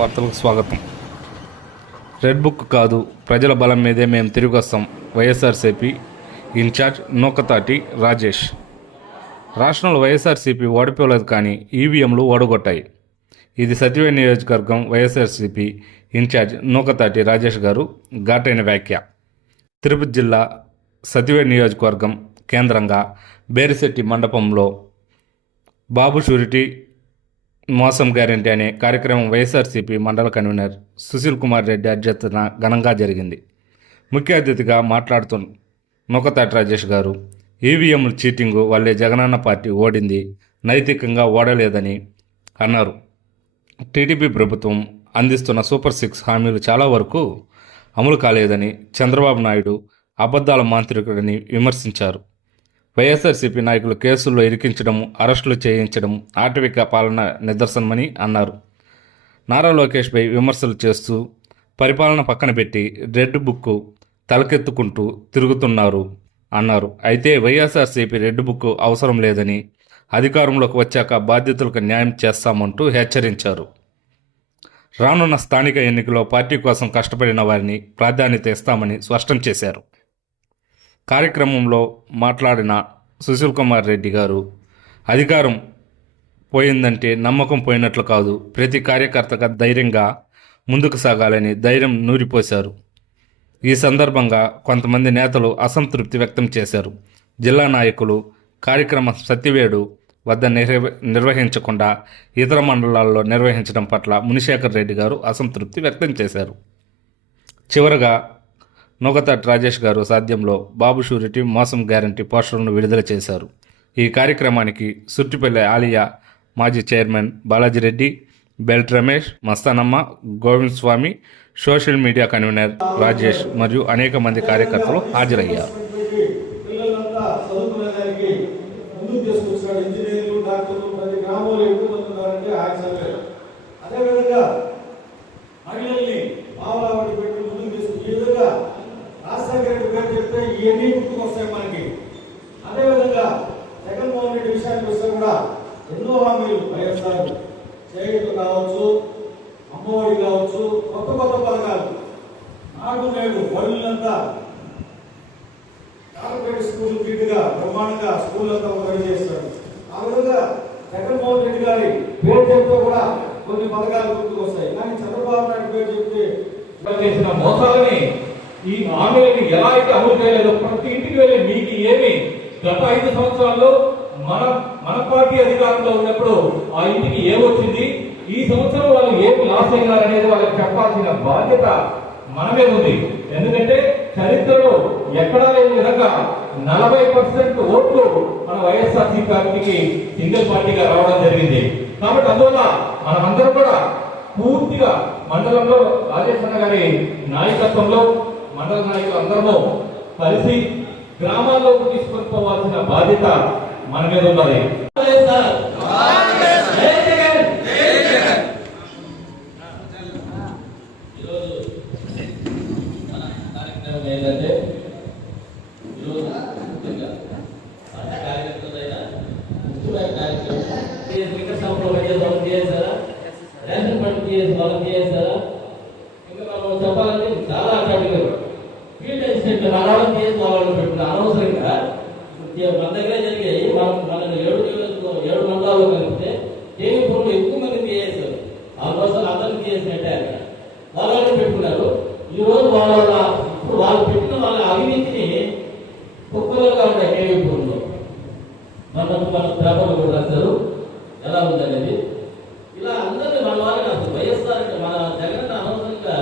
వార్తలకు స్వాగతం. Red book కాదు ప్రజల బలం మీదే మేము తిరిగి వస్తాం వైఎస్ఆర్సీపీ ఇన్ఛార్జ్ నూకతాటి రాజేష్. రాష్ట్రంలో వైఎస్ఆర్సీపీ ఓడిపోలేదు కానీ ఈవీఎంలు ఓడగొట్టాయి. ఇది సత్యవే నియోజకవర్గం వైఎస్ఆర్సీపీ ఇన్ఛార్జ్ నూకతాటి రాజేష్ గారు ఘాటైన వ్యాఖ్య. తిరుపతి జిల్లా సతివే నియోజకవర్గం కేంద్రంగా బేరిశెట్టి మండపంలో బాబు షూరిటీ మోసం గ్యారెంటీ అనే కార్యక్రమం వైఎస్ఆర్సీపీ మండల కన్వీనర్ సుశీల్ కుమార్ రెడ్డి అధ్యక్షతన ఘనంగా జరిగింది. ముఖ్య అతిథిగా మాట్లాడుతూ నూకతాటి రాజేష్ గారు ఈవీఎంల చీటింగు వల్లే జగనన్న పార్టీ ఓడింది నైతికంగా ఓడలేదని అన్నారు. టీడీపీ ప్రభుత్వం అందిస్తున్న సూపర్ సిక్స్ హామీలు చాలా వరకు అమలు కాలేదని చంద్రబాబు నాయుడు అబద్ధాల మాంత్రికుడని విమర్శించారు. వైఎస్ఆర్సీపీ నాయకులు కేసుల్లో ఇరికించడం అరెస్టులు చేయించడం ఆటవిక పాలన నిదర్శనమని అన్నారు. నారా లోకేష్పై విమర్శలు చేస్తూ పరిపాలన పక్కన పెట్టి రెడ్ బుక్ తలకెత్తుకుంటూ తిరుగుతున్నారు అన్నారు. అయితే వైఎస్ఆర్సీపీ రెడ్ బుక్ అవసరం లేదని అధికారంలోకి వచ్చాక బాధ్యతలకు న్యాయం చేస్తామంటూ హెచ్చరించారు. రానున్న స్థానిక ఎన్నికలో పార్టీ కోసం కష్టపడిన వారిని ప్రాధాన్యత ఇస్తామని స్పష్టం చేశారు. కార్యక్రమంలో మాట్లాడిన సుశీల్ కుమార్ రెడ్డి గారు అధికారం పోయిందంటే నమ్మకం పోయినట్లు కాదు. ప్రతి కార్యకర్తగా ధైర్యంగా ముందుకు సాగాలని ధైర్యం నూరిపోశారు. ఈ సందర్భంగా కొంతమంది నేతలు అసంతృప్తి వ్యక్తం చేశారు. జిల్లా నాయకులు కార్యక్రమం సత్యవేడు వద్ద నిర్వహించకుండా ఇతర మండలాల్లో నిర్వహించడం పట్ల మునిశేఖర్ రెడ్డి గారు అసంతృప్తి వ్యక్తం చేశారు. చివరగా నూకతాటి రాజేష్ గారు సాధ్యంలో బాబు షూరిటీ మోసం గ్యారంటీ పోస్టర్ను విడుదల చేశారు. ఈ కార్యక్రమానికి సుట్టిపల్లె ఆలియా మాజీ chairman Balajireddy belt Ramesh Mastanamma Govind Swami social media convener Rajesh మరియు అనేక మంది కార్యకర్తలు హాజరయ్యారు పిల్లలంతా చదువుకునేదానికి ముందుకు తీసుకొచ్చాడు ఇంజనీర్లు డాక్టర్లు ప్రతి గ్రామంలో ఎక్కువ మంది ఉన్నారంటే ఆయన చదివారు అదేవిధంగా మహిళల్ని పావలావటి పెట్టి ముందుకు తీసుకొచ్చి ఈ విధంగా రాజశేఖర రెడ్డి పేరు చెప్తే ఇవన్నీ గుర్తుకు వస్తాయి మనకి అదేవిధంగా జగన్మోహన్ రెడ్డి విషయానికి వస్తే కూడా ఎన్నో హామీలు వైఎస్ఆర్ చేయుట కావచ్చు అమ్మఒడి కావచ్చు కొత్త కొత్త పథకాలు. నాడు నేడు బడులంతా కార్పొరేట్ స్కూల్ ఫిట్గా బ్రహ్మాండంగా స్కూల్ అంతా రెడీ చేస్తాడు ఆ విధంగా జగన్మోహన్ రెడ్డి గారి పేరు చెప్తే కూడా కొన్ని పథకాలు గుర్తుకు వస్తాయి కానీ చంద్రబాబు నాయుడు పేరు చెప్తే చేసిన మోసాలని ఈ హామీలని ఎలా అయితే అమలు చేయలేదో ప్రతి ఇంటికి వెళ్ళి మీకు ఏమి గత ఐదు సంవత్సరాల్లో మన మన పార్టీ అధికారంలో ఉన్నప్పుడు ఆ ఇంటికి ఏమొచ్చింది? ఈ సంవత్సరం వాళ్ళు ఏమి లాస్ అయినారనేది వాళ్ళకి చెప్పాల్సిన బాధ్యత మనమే ఉంది. ఎందుకంటే చరిత్రలో ఎక్కడా లేని విధంగా నలభై పర్సెంట్ ఓట్లు మన వైఎస్ఆర్సీ పార్టీకి సింగిల్ పార్టీగా రావడం జరిగింది. కాబట్టి అందువల్ల మనమందరం కూడా పూర్తిగా మండలంలో రాజేశ్వర గారి నాయకత్వంలో మండల నాయకులు అందరూ కలిసి గ్రామాల్లోకి తీసుకొని పోవాల్సిన బాధ్యత మన మీద ఉన్నది ఈరోజు మన కార్యక్రమం ఏంటంటే ఈరోజు ముఖ్యంగా పార్టీ కార్యకర్తలైన ముఖ్యమైన కార్యక్రమం టీఎస్ వికట సభలో పెట్టేది వాళ్ళకి చేశారా రేషన్ పంట టీఎస్ వాళ్ళకి ఇంకా మనం చెప్పాలంటే చాలా కేటగిరీ ఫీల్డ్ అసిస్టెంట్ మన వాళ్ళకి టీఎస్ వాళ్ళు పెట్టిన అనవసరంగా మన దగ్గర జరిగాయి. మనం మన ఏడు ఏడు మండలాల్లో కలిపితే టీవీ ఫోన్లో ఎక్కువ మంది టీఎస్ ఆల్మోస్ట్ అందరికి టీఎస్ పెట్టారు. వాళ్ళని పెట్టుకున్నారు. ఈ రోజు వాళ్ళ వాళ్ళ- ఇప్పుడు వాళ్ళు పెట్టిన వాళ్ళ అవినీతిని కుక్కలుగా ఉన్నాయి టీవీ ఫోన్లో మన మన పేపర్లు కూడా రాశారు ఎలా ఉందనేది ఇలా అందరినీ మన వాళ్ళని అసలు వైఎస్ఆర్ అంటే మన జగన్ అనవసరంగా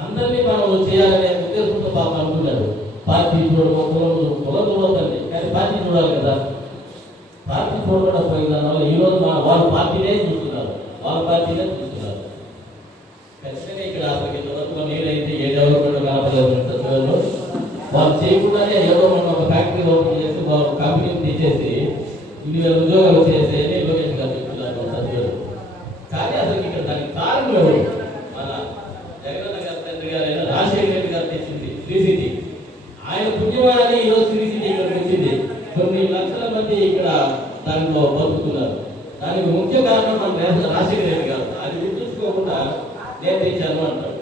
అందరినీ మనం చేయాలనే ఉద్దేశంతో పాపం అనుకున్నారు పార్టీ చూడడం కులం కులం చూడదండి కానీ పార్టీ చూడాలి కదా. పార్టీ చూడకుండా పోయిన దానివల్ల ఈ రోజు మన వాళ్ళ పార్టీనే చూస్తున్నారు. వాళ్ళ పార్టీనే చూస్తున్నారు. ఖచ్చితంగా ఇక్కడ అసలు ఇంతవరకు ఏదైతే ఏ డెవలప్మెంట్ కనపడలేదు వాళ్ళు చేయకుండానే ఏదో మనం ఒక ఫ్యాక్టరీ ఓపెన్ చేసి వాళ్ళు కంపెనీని తీసేసి ఇది వేల ఉద్యోగాలు చేసి లోకేష్ గారు చెప్తున్నారు సభ్యులు కానీ అసలు ఇక్కడ దానికి కారణం ఎవరు మన జగనన్న గారి తండ్రి గారైన రాజశేఖర రెడ్డి గారు తెచ్చింది శ్రీ సిటీ ఆయన పుణ్యమాని ఈరోజు శ్రీ సిటీ ఇక్కడికి వచ్చింది కొన్ని లక్షల మంది ఇక్కడ దాంట్లో బతుకుతున్నారు దానికి ముఖ్య కారణం మన రాజశేఖర రెడ్డి గారు. అది గుర్తుంచుకోకుండా నేర్పించాను అంటాడు.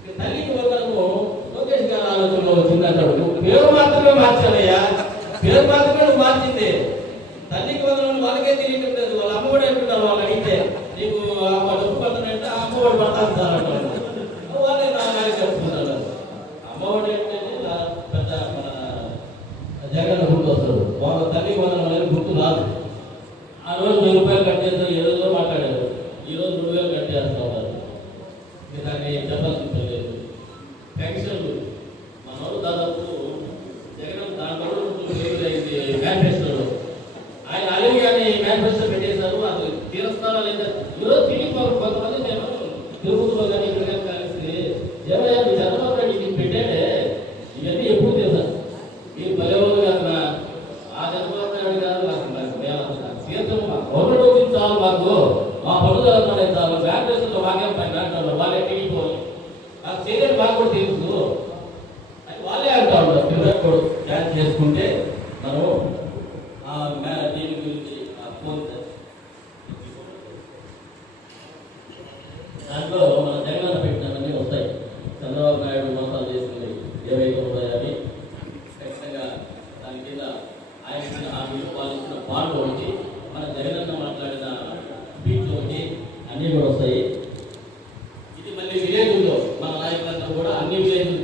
ఇక తల్లికి వందనము లోకేష్ గారి ఆలోచనలో వచ్చింది అంటాడు. పేరు మాత్రమే మార్చాలయ్యా పేరు మాత్రమే నువ్వు మార్చింది. తల్లికి వందనం వాళ్ళకే తెలియటం లేదు. వాళ్ళ అమ్మఒడి అంటున్నారు వాళ్ళు అడిగితే నీకు డబ్బు పడుతుందంటే ఆ అమ్మఒడి పడతాను సార్ అంటాడు. వాళ్ళే నా చెప్తున్నాడు అమ్మఒడి అంటే పెద్ద మన జగన్ గుర్తు వస్తాడు వాళ్ళ తల్లికి వందనం అనేది గుర్తు రాదు. ఆ రోజు వెయ్యి రూపాయలు కట్ చేస్తారు ఏ రోజు మాట్లాడారు. ఈ రోజు రెండు వేలు కట్ చేస్తా ఉన్నారు ఇంకా దాన్ని చెప్పాల్సి లేదు. పెన్షన్లు మనోడు దాదాపు జగన్ దాంట్లో ఫెయిల్ అయింది మేనిఫెస్టోలో ఆయన అలివి అని మేనిఫెస్టో పెట్టేశారు అది తీరుస్తారా లేదా ఈరోజు తిరిగి కొ- కొంతమంది నేను తిరుపతిలో కానీ ఇక్కడ కానీ కలిసి ఏమయ్యా మీ చంద్రబాబు నాయుడు మీకు పెట్టాడే ఇవన్నీ ఎప్పుడు తెలుసా మీరు భలేవాళ్ళు కదా ఆ చంద్రబాబు నాయుడు గారు నాకు నాకు మేము అసలు సీతం ఒకటి వచ్చింది చాలు మాకు మా పనులు అనేది చాలు మేనిఫెస్టోలో మాకేం పని అంటారు వాళ్ళే టీడీపీ ఆ కూడా తెలుసు. అది వాళ్ళే అంటా ఉంటారు పిల్లలు కూడా డ్యాన్స్ చేసుకుంటే మనం ఆ దీని గురించి ఫోన్ దాంట్లో మన తెలంగాణ పెట్టినవన్నీ వస్తాయి. చంద్రబాబు నాయుడు మోసాలు చేసింది ఏవైతే ఖచ్చితంగా దాని కింద ఆయన ఇచ్చిన వాళ్ళు ఇచ్చిన బాండ్ ఒకటి మన జగనన్న మాట్లాడిన స్పీచ్ ఒకటి అన్నీ కూడా వస్తాయి. uh, new gen